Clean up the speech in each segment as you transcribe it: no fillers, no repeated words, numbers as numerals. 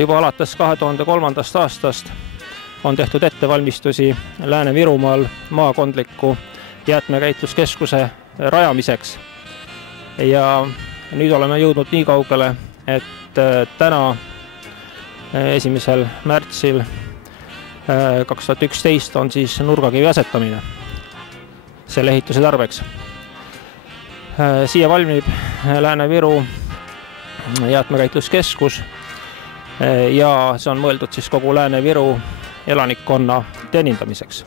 Juba alates 2003. aastast on tehtud ettevalmistusi Lääne-Virumaal maakondliku jäätmekäitluskeskuse rajamiseks. Ja nüüd oleme jõudnud nii kaugele, et täna 1. märtsil 2011 on siis nurgakivi asetamine selle ehituse tarbeks. Siia valmib Lääne-Viru jäätmekäitluskeskus ja see on mõeldud siis kogu Lääne-Viru elanikkonna teenindamiseks.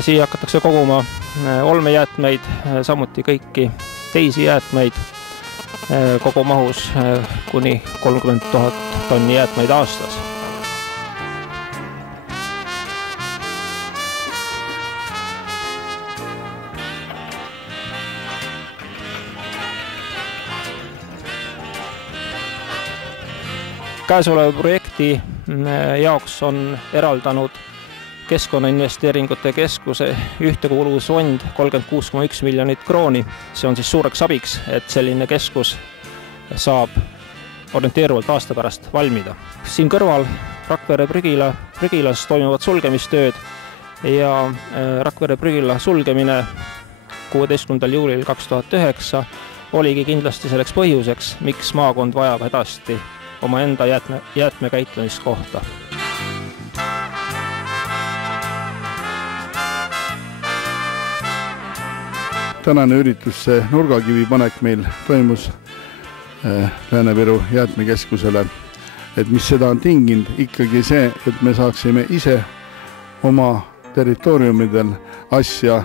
Siia hakatakse koguma olmejäätmeid, samuti kõiki teisi jäätmeid kogu mahus kuni 30 000 tonni jäätmeid aastas. Käesoleva projekti jaoks on eraldanud Keskkonnainvesteeringute Keskuse ühtekuuluvusfond 36,1 miljonit krooni. See on siis suureks abiks, et selline keskus saab orienteeruvalt aasta pärast valmida. Siin kõrval Rakvere prügilas toimuvad sulgemistööd ja Rakvere prügila sulgemine 16. juulil 2009 oligi kindlasti selleks põhjuseks, miks maakond vajab hädasti oma enda jäätmekäitlemiskohta. Tänane üritus, see nurgakivi panek meil toimus Lääne-Viru jäätmekeskusele, et mis seda on tinginud ikkagi see, et me saaksime ise oma territooriumidel asja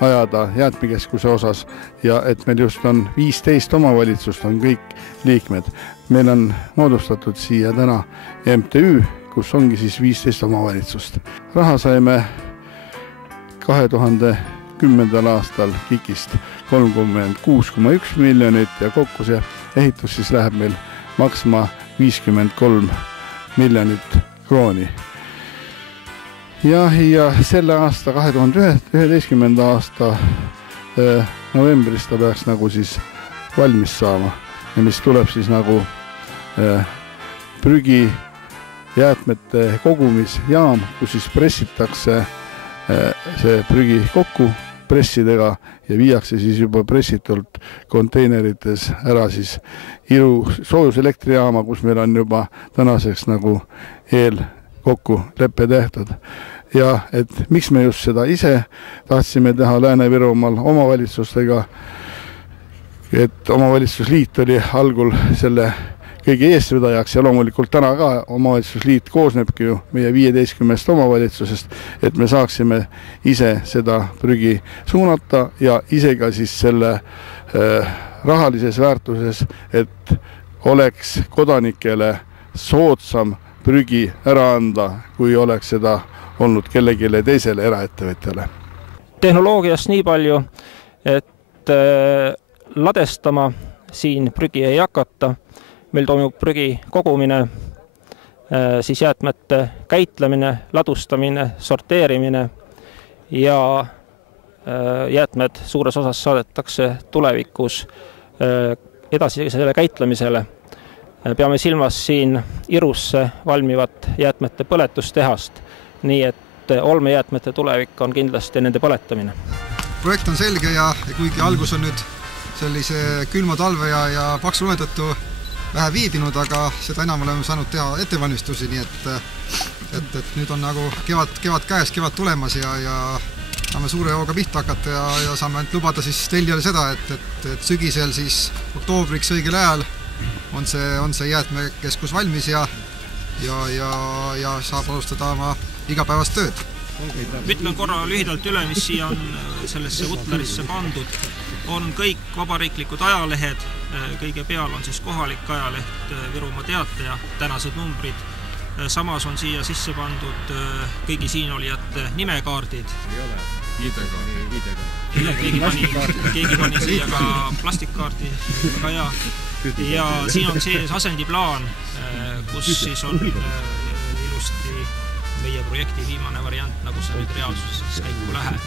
ajada jäätmekeskuse osas ja et meil just on 15 omavalitsust, on kõik liikmed. Meil on moodustatud siia täna MTÜ, kus ongi siis 15 omavalitsust. Raha saime 2010. aastal KIK-ist 36,1 miljonit ja kokku see ehitus siis läheb meil maksma 53 miljonit krooni. Ja selle aasta 2011. aasta novembris ta peaks nagu siis valmis saama, ja mis tuleb siis nagu prügi jäätmete kogumisjaam, kus siis pressitakse see prügi kokku pressidega ja viiakse siis juba pressitult konteinerites ära siis Iru soojuselektrijaama, kus meil on juba tänaseks nagu kokku leppe tehtud. Ja et miks me just seda ise tahtsime teha Lääne-Virumaal omavalitsustega, et omavalitsusliit oli algul selle kõige eestvedajaks ja loomulikult täna ka omavalitsusliit koosnebki ju meie 15 omavalitsusest, et me saaksime ise seda prügi suunata ja ise ka siis selle rahalises väärtuses, et oleks kodanikele soodsam prügi ära anda, kui oleks seda olnud kellegile teisele eraettevõtjale. Tehnoloogiast nii palju, et ladestama siin prügi ei hakata. Meil toimub prügi kogumine, siis jäätmete käitlemine, ladustamine, sorteerimine ja jäätmed suures osas saadetakse tulevikus edasisele käitlemisele. Peame silmas siin Irusse valmivat jäätmete põletustehast, nii et olmejäätmete tulevik on kindlasti nende põletamine. Projekt on selge ja kuigi algus on nüüd sellise külma talve ja paksu lume tõttu vähe viibinud, aga seda enam oleme saanud teha ettevalmistusi, nii et nüüd on nagu kevad käes, kevad tulemas ja saame suure hooga pihta hakata ja saame lubada siis tellijale seda, et sügisel siis oktoobriks õigel ajal on see jäätmekeskus valmis ja saab alustada oma igapäevast tööd. Ütlen korra lühidalt üle, mis siia on sellesse Utlerisse pandud. On kõik vabariiklikud ajalehed, kõige peal on siis kohalik ajaleht Virumaa Teataja, tänased numbrid. Samas on siia sisse pandud kõigi siinolijate nimekaardid. Ei ole, ID-kaard. Keegi pani siia ka plastikkaardi, väga hea. Ja siin on sees asendiplaan, kus siis on ilusti meie projekti viimane variant, nagu see nüüd reaalsuses käiku läheb.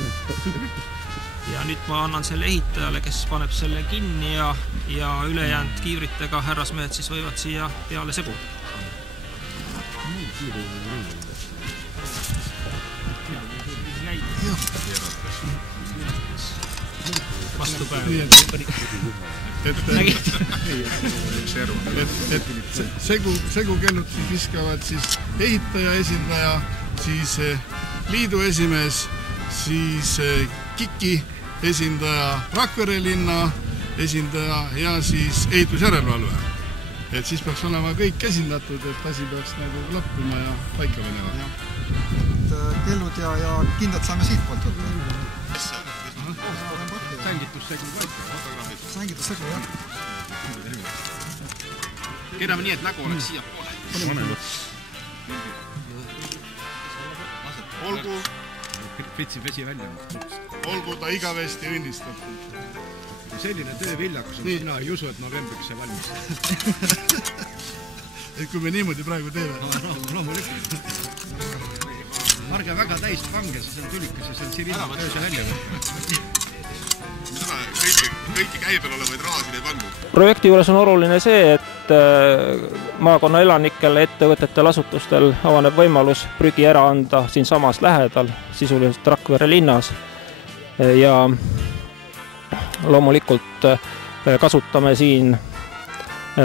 ja nüüd ma annan selle ehitajale, kes paneb selle kinni ja ülejäänud kiivritega härrasmehed siis võivad siia peale seguda. Segukelnud siis viskavad siis ehitaja esindaja, siis liidu esimees, siis KIK-i esindaja, Rakvere linna esindaja ja siis ehitusjärelevalve. Et siis peaks olema kõik esindatud, et asi peaks nagu lõppuma ja paika minema. Kellud ja kindad saame siit poolt võtta. Sängitussegu, jah. Keerame nii, et nägu oleks siia poole. Olgu ta igavesti õnnistatud. Selline tööviljakus on, mina ei usu, et novembriks see valmis. Et kui me niimoodi praegu teeme. Loomulikult. Arge väga täis pange, see on tülikas ja see on sirina ööse välja. Kõiki käibel olevaid rahasid ei pannud. Projekti juures on oluline see, et maakonna elanikel, ettevõtetel, asutustel avaneb võimalus prügi ära anda siin samas lähedal, sisuliselt Rakvere linnas. Ja loomulikult kasutame siin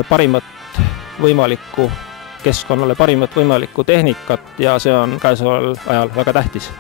parimat võimalikku keskkonnale, parimat võimalikku tehnikat ja see on käesoleval ajal väga tähtis.